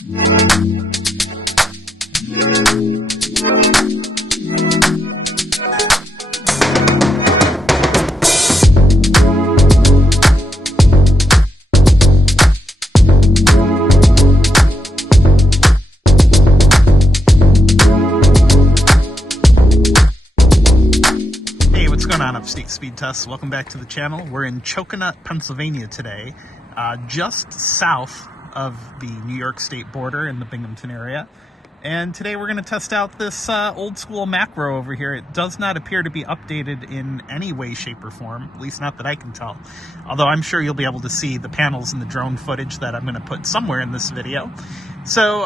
Upstate Speed Tests. Welcome back to the channel. We're in Coconut, Pennsylvania today, just south of the New York State border in the Binghamton area. And today we're going to test out this old school macro over here. It does not appear to be updated in any way, shape, or form, at least not that I can tell. Although I'm sure you'll be able to see the panels and the drone footage that I'm going to put somewhere in this video. So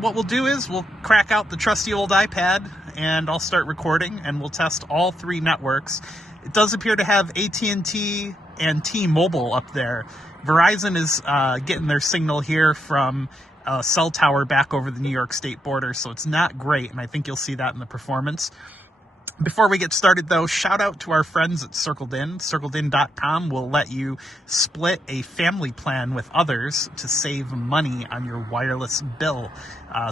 what we'll do is we'll crack out the trusty old iPad and I'll start recording and we'll test all three networks. It does appear to have AT&T and T-Mobile up there. Verizon is getting their signal here from a cell tower back over the New York State border, so it's not great, and I think you'll see that in the performance. Before we get started, though, shout out to our friends at Circledin. Circledin.com will let you split a family plan with others to save money on your wireless bill.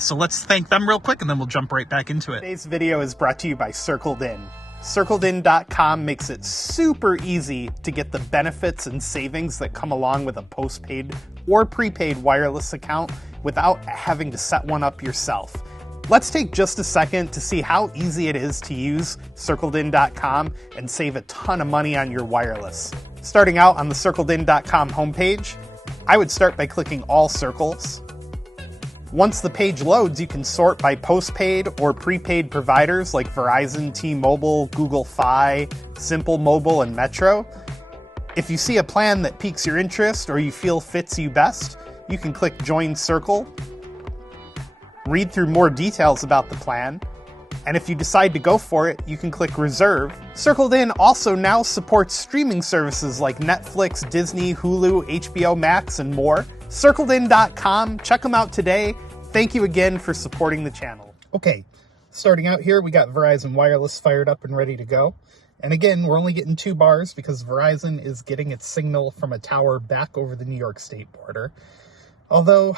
So let's thank them real quick, and then we'll jump right back into it. Today's video is brought to you by Circledin. Circledin.com makes it super easy to get the benefits and savings that come along with a postpaid or prepaid wireless account without having to set one up yourself. Let's take just a second to see how easy it is to use Circledin.com and save a ton of money on your wireless. Starting out on the Circledin.com homepage, I would start by clicking All Circles. Once the page loads, you can sort by postpaid or prepaid providers like Verizon, T-Mobile, Google Fi, Simple Mobile, and Metro. If you see a plan that piques your interest or you feel fits you best, you can click Join Circle, read through more details about the plan, and if you decide to go for it, you can click Reserve. Circledin also now supports streaming services like Netflix, Disney, Hulu, HBO Max, and more. Circledin.com, check them out today. Thank you again for supporting the channel. Okay, starting out here, we got Verizon Wireless fired up and ready to go. And again, we're only getting 2 bars because Verizon is getting its signal from a tower back over the New York State border. Although,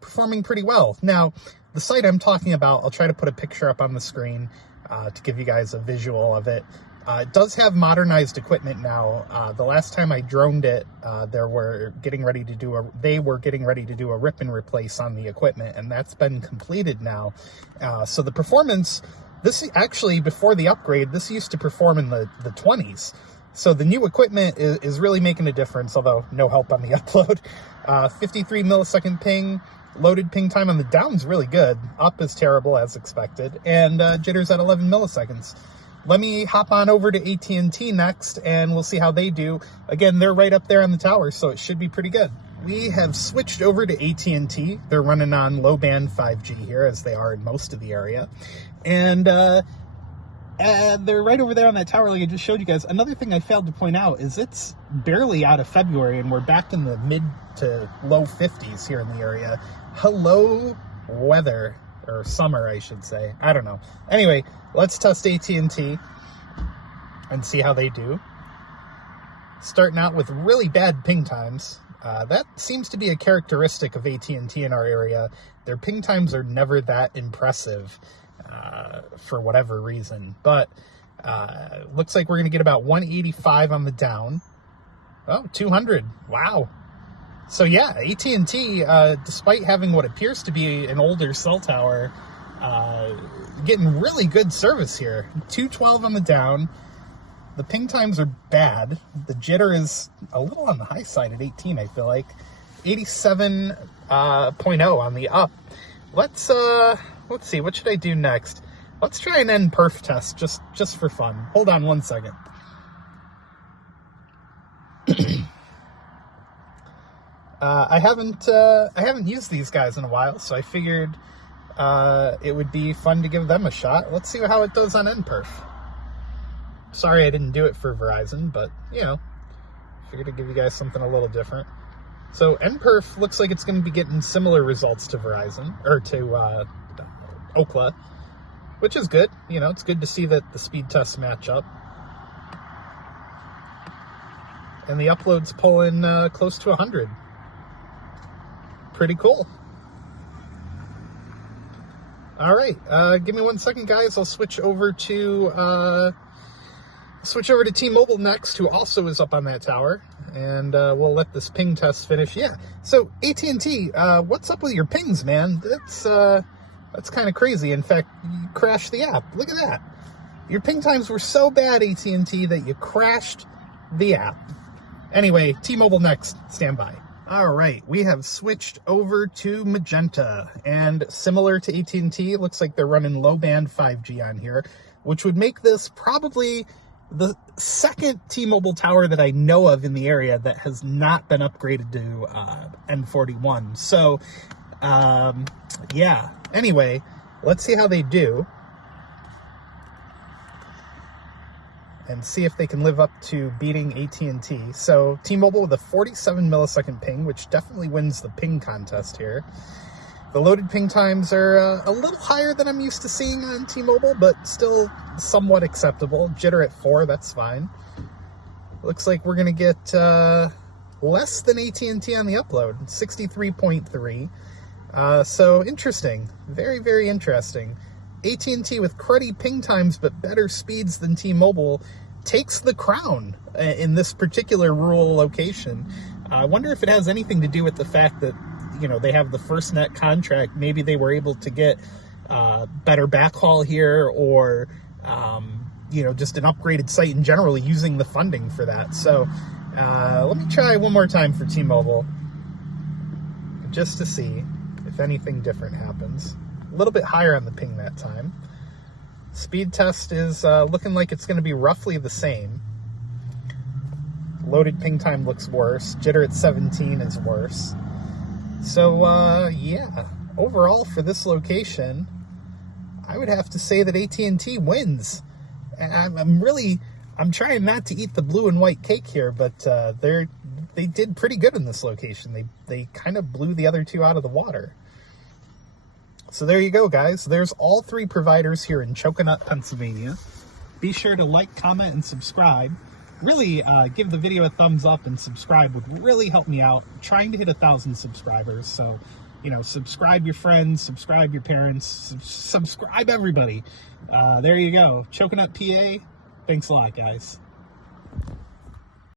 performing pretty well. Now, the site I'm talking about, I'll try to put a picture up on the screen to give you guys a visual of it. It does have modernized equipment now. The last time I droned it, they were getting ready to do a rip and replace on the equipment, and that's been completed now. So the performance, this actually, before the upgrade, this used to perform in the 20s. So the new equipment is really making a difference, although no help on the upload. 53 millisecond ping. Loaded ping time on the down's really good. Up is terrible as expected, and jitters at 11 milliseconds. Let me hop on over to AT&T next, and we'll see how they do. Again, they're right up there on the tower, so it should be pretty good. We have switched over to AT&T. They're running on low-band 5G here, as they are in most of the area. And they're right over there on that tower like I just showed you guys. Another thing I failed to point out is it's barely out of February, and we're back in the mid to low 50s here in the area. Hello, weather. Or summer, I should say. I don't know. Anyway, let's test AT&T and see how they do. Starting out with really bad ping times. That seems to be a characteristic of AT&T in our area. Their ping times are never that impressive for whatever reason. But looks like we're going to get about 185 on the down. Oh, 200. Wow. So yeah, AT&T, despite having what appears to be an older cell tower, getting really good service here. 212 on the down. The ping times are bad. The jitter is a little on the high side at 18, I feel like. 87.0 on the up. Let's see, what should I do next? Let's try an NPerf test just for fun. Hold on one second. I haven't used these guys in a while, so I figured it would be fun to give them a shot. Let's see how it does on NPerf. Sorry I didn't do it for Verizon, but, you know, figured to give you guys something a little different. So NPerf looks like it's going to be getting similar results to Verizon, or to Ookla, which is good. You know, it's good to see that the speed tests match up. And the upload's pulling close to 100. Pretty cool. All right, give me 1 second, guys. I'll switch over to T-Mobile next, who also is up on that tower, and we'll let this ping test finish. Yeah. So AT&T, what's up with your pings, man? That's kind of crazy. In fact, you crashed the app. Look at that. Your ping times were so bad, AT&T, that you crashed the app. Anyway, T-Mobile next. Stand by. All right, we have switched over to Magenta, and similar to AT&T, looks like they're running low-band 5G on here, which would make this probably the second T-Mobile tower that I know of in the area that has not been upgraded to N41. So, yeah. Anyway, let's see how they do and see if they can live up to beating AT&T. So T-Mobile with a 47 millisecond ping, which definitely wins the ping contest here. The loaded ping times are a little higher than I'm used to seeing on T-Mobile, but still somewhat acceptable. Jitter at 4, that's fine. Looks like we're going to get less than AT&T on the upload, 63.3. So interesting. Very, very interesting. AT&T with cruddy ping times but better speeds than T-Mobile takes the crown in this particular rural location. I wonder if it has anything to do with the fact that, you know, they have the FirstNet contract. Maybe they were able to get better backhaul here, or, you know, just an upgraded site in general using the funding for that. So let me try one more time for T-Mobile just to see if anything different happens. A little bit higher on the ping that time. Speed test is looking like it's going to be roughly the same. Loaded ping time looks worse. Jitter at 17 is worse. So, yeah. Overall, for this location, I would have to say that AT&T wins. And I'm trying not to eat the blue and white cake here, but they did pretty good in this location. They kind of blew the other two out of the water. So there you go, guys. There's all 3 providers here in Choconut, Pennsylvania. Be sure to like, comment, and subscribe. Really, give the video a thumbs up and subscribe would really help me out. I'm trying to hit 1,000 subscribers. So, you know, subscribe your friends, subscribe your parents, subscribe everybody. There you go. Choconut, PA. Thanks a lot, guys.